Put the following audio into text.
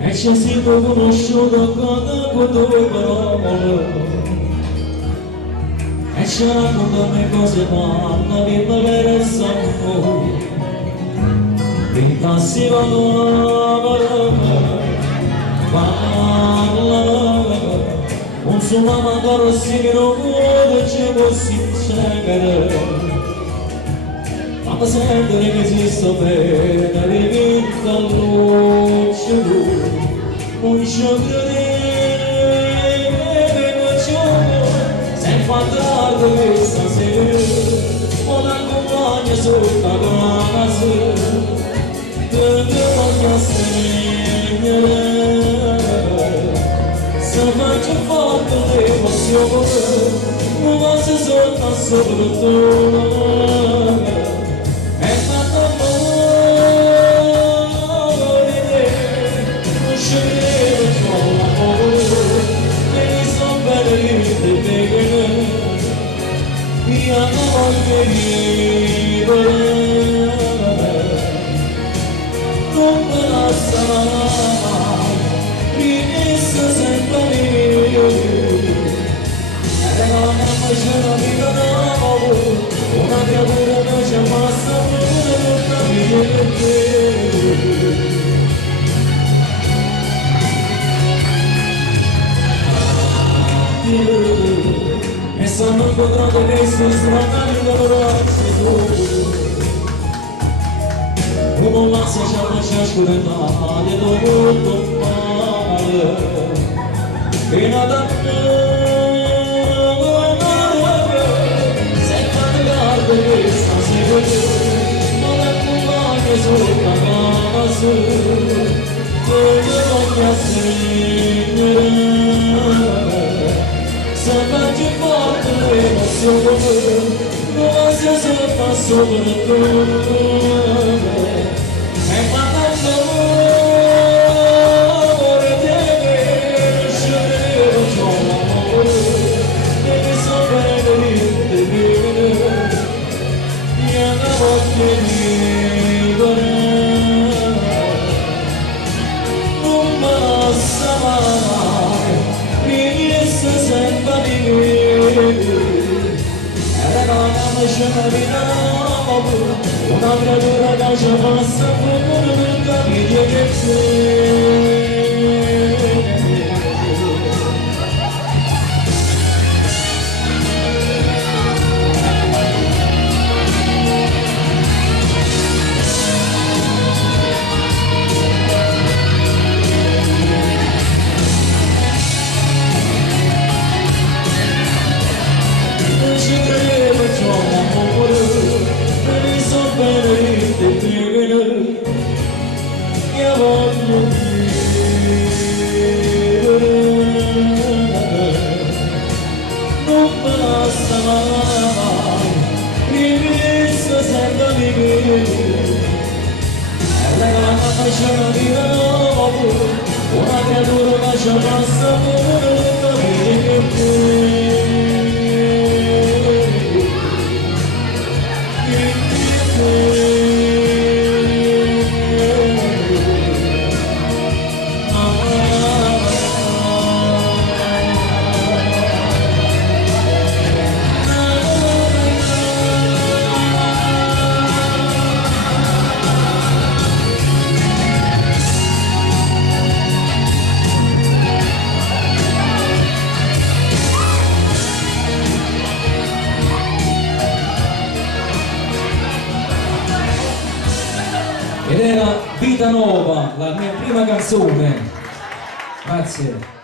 e ci siamo conosciuti come potevamo e ci raccontano le cose quando vi interessano pintassi un suo mamma ancora si che non vuole ci può sincere ma sento che esisto bene di vita luce un giorno sei fatto questa sera o la compagna sotto la casa che voglio segnare se faccio forte l'emozione non posso sotto soprattutto è fatto amore non sceglievo con l'amore e mi sono bene di te io non voglio vivere non me la sarà rinessa sempre io e la mia faccia vita d'amore una creatura che ci passa pure tutta vita per te e sono incontrato che si strano braccia tu come l'ansia ci lascia scurata di dovuto male fino ad amore sei fatto questa sera non è compagno sopra casa che io voglio segnare se faccio forte l'emozione non sia sotto soprattutto e quando l'amore deve scegliere con l'amore devi sapere di vivere io non voglio vivere non me la sa mai rinessa sempre di me una creatura che ci passa pure per capire che sei io voglio vivere non me la sa mai rinessa sempre di me e la faccia di nuovo una creatura che ci passa pure per capire che ed era Vita Nuova, la mia prima canzone. Grazie.